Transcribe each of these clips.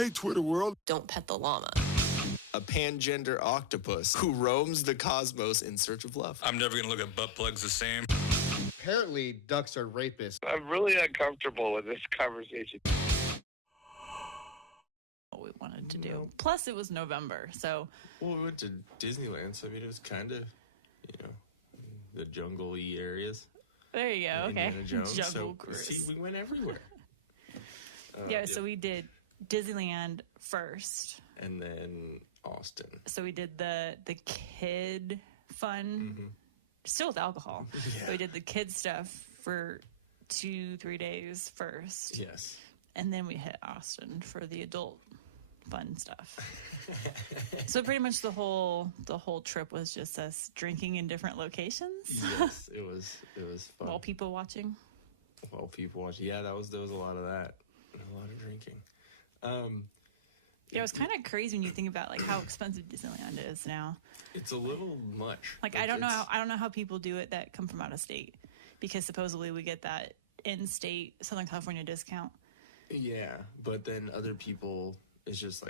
Hey, Twitter world. Don't pet the llama. A pangender octopus who roams the cosmos in search of love. I'm never going to look at butt plugs the same. Apparently, ducks are rapists. I'm really uncomfortable with this conversation. What we wanted to do. Plus, it was November, so... Well, we went to Disneyland, so I mean, it was kind of, the jungle-y areas. There you go, okay. Indiana Jones, Jungle so, cruise. See, we went everywhere. So we did Disneyland first. And then Austin. So we did the kid fun, still with alcohol. Yeah. So we did the kid stuff for 2-3 days first. Yes. And then we hit Austin for the adult fun stuff. So pretty much the whole trip was just us drinking in different locations. Yes, it was fun. While people watching. Yeah, there was a lot of that. A lot of drinking. Yeah, it was kind of crazy when you think about like how expensive Disneyland is now. It's a little much. Like I don't know how people do it that come from out of state, because supposedly we get that in-state Southern California discount. Yeah, but then other people, it's just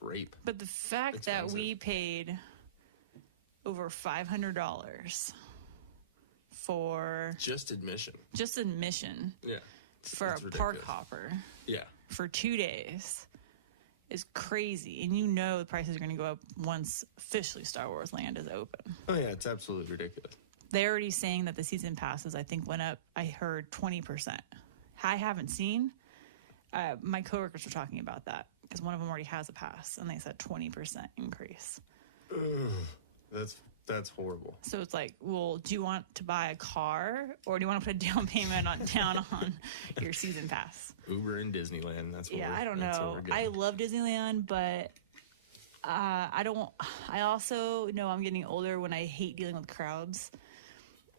rape. But the fact that we paid over $500 for just admission. Yeah. For a park hopper. Yeah. For 2 days is crazy. And the prices are going to go up once officially Star Wars Land is open. Oh, yeah, it's absolutely ridiculous. They're already saying that the season passes, I think, went up, I heard 20%. I haven't seen. My coworkers were talking about that because one of them already has a pass, and they said 20% increase. Ugh, that's horrible. So it's like, well, do you want to buy a car, or do you want to put a down payment down on your season pass? Uber in Disneyland. I don't know. I love Disneyland, but I also know I'm getting older when I hate dealing with crowds.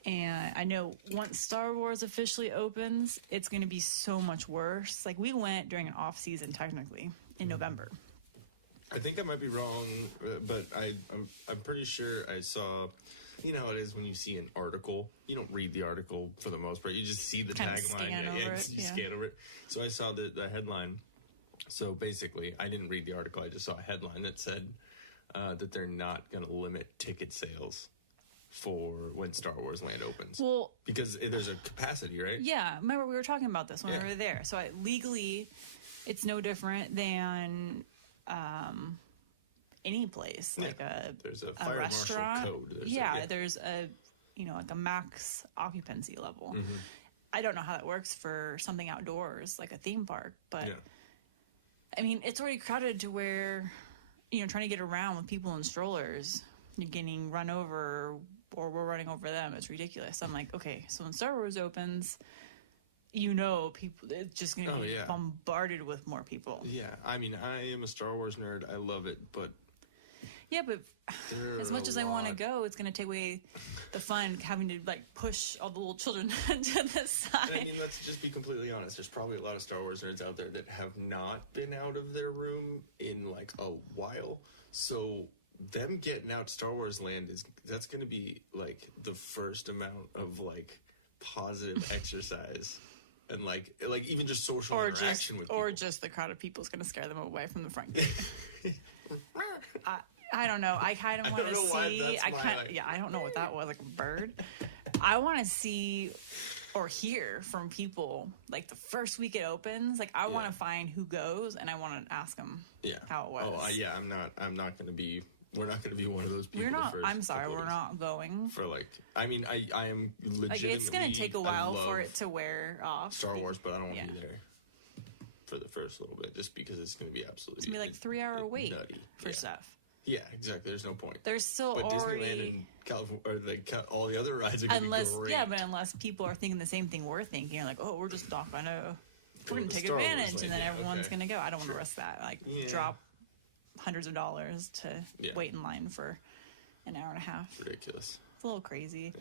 And I know once Star Wars officially opens, it's going to be so much worse. Like, we went during an off season, technically, in November. I think I might be wrong, but I'm pretty sure I saw. You know how it is when you see an article. You don't read the article for the most part. You just see the tagline. You scan over it. So I saw the headline. So basically, I didn't read the article. I just saw a headline that said that they're not going to limit ticket sales for when Star Wars Land opens. Well, because there's a capacity, right? Yeah. Remember, we were talking about this when we were there. So legally, it's no different than any place, like there's a a fire restaurant. marshal code. There's a like a max occupancy level. Mm-hmm. I don't know how that works for something outdoors like a theme park, but I mean, it's already crowded to where trying to get around with people in strollers, you're getting run over, or we're running over them. It's ridiculous. I'm like, okay, so when Star Wars opens, people, it's just going to be bombarded with more people. Yeah, I mean, I am a Star Wars nerd. I love it, but... Yeah, but as much as I want to go, it's going to take away the fun, having to, push all the little children to the side. I mean, let's just be completely honest. There's probably a lot of Star Wars nerds out there that have not been out of their room in, a while. So... them getting out Star Wars Land that's going to be the first amount of positive exercise and even just social interaction with people. Or just the crowd of people is going to scare them away from the front gate. I don't know. I kind of want to see. I don't know what that was, like a bird. I want to see or hear from people the first week it opens. I want to find who goes, and I want to ask them how it was. Oh yeah, I'm not going to be. We're not going to be one of those people. We're not. I'm sorry, we're not going. For I mean, I am legitimately. It's going to take a while for it to wear off. Star Wars, but I don't want to be there for the first little bit, just because it's going to be absolutely. It's going to be 3-hour wait nutty for stuff. Yeah, exactly. There's no point. There's still but already Disneyland and California, or all the other rides are going to be great. Yeah, but unless people are thinking the same thing we're thinking, we're just not going to. We're going to take advantage, and then everyone's going to go. I don't want to risk that. Drop hundreds of dollars to wait in line for an hour and a half. Ridiculous. It's a little crazy.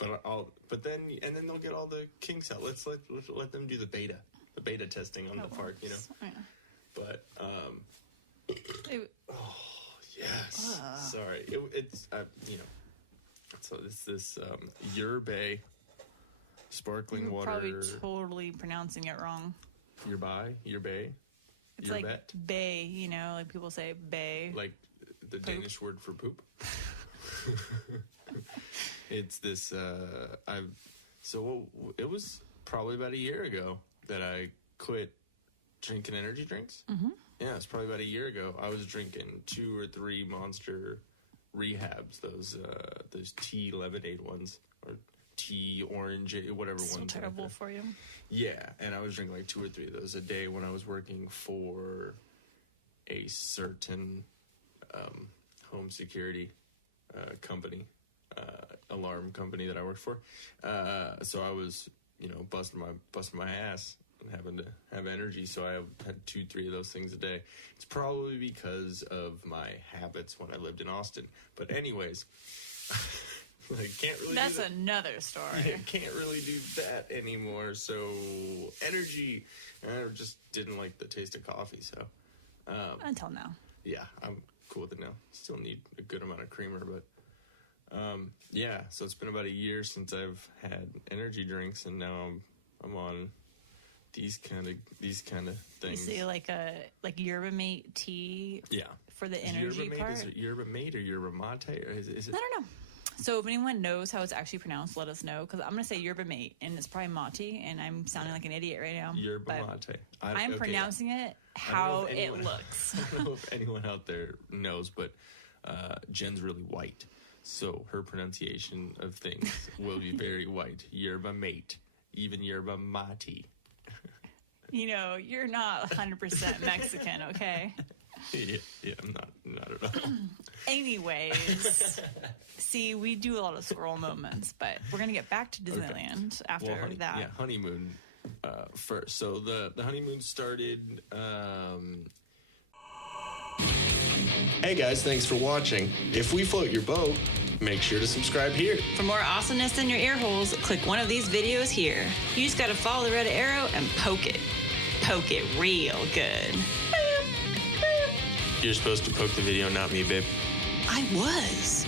Yeah, but then they'll get all the kinks out. Let's let them do the beta testing on the park. Yeah. But yes. Sorry. It's So this Yerba sparkling water. Probably totally pronouncing it wrong. Yerba. It's Yerbat? like bay, you know, like people say bay. Like the Poop. Danish word for poop. It's this. It was probably about a year ago that I quit drinking energy drinks. Mm-hmm. Yeah, it's probably about a year ago. I was drinking 2 or 3 Monster Rehabs, those tea lemonade ones or tea orange, whatever So ones. terrible for you. Yeah, and I was drinking like 2 or 3 of those a day when I was working for a certain home security company, alarm company that I worked for. So I was, busting my ass and having to have energy. So I had 2-3 of those things a day. It's probably because of my habits when I lived in Austin. But anyways, I can't really. That's another story. I can't really do that anymore. So energy, I just didn't like the taste of coffee. So Until now. yeah, I'm cool with it now. Still need a good amount of creamer, but yeah. So it's been about a year since I've had energy drinks, and now I'm on these kind of You things. see like yerba mate tea Yeah. for the Is energy yerba mate, part? is it yerba mate or yerba mate? Or is it? I don't know. So if anyone knows how it's actually pronounced, let us know. Because I'm going to say yerba mate, and it's probably mate, and I'm sounding like an idiot right now. Yerba but mate. I'm pronouncing it how it looks. I don't know if anyone out there knows, but Jen's really white. So her pronunciation of things will be very white. Yerba mate. Even yerba mate. You're not 100% Mexican, okay? Yeah, I'm not at all. Anyways, see, we do a lot of squirrel moments, but we're going to get back to Disneyland after that. Yeah, honeymoon first. So the honeymoon started. Hey guys, thanks for watching. If we float your boat, make sure to subscribe here. For more awesomeness in your ear holes, click one of these videos here. You just got to follow the red arrow and poke it. Poke it real good. You're supposed to poke the video, not me, babe. I was.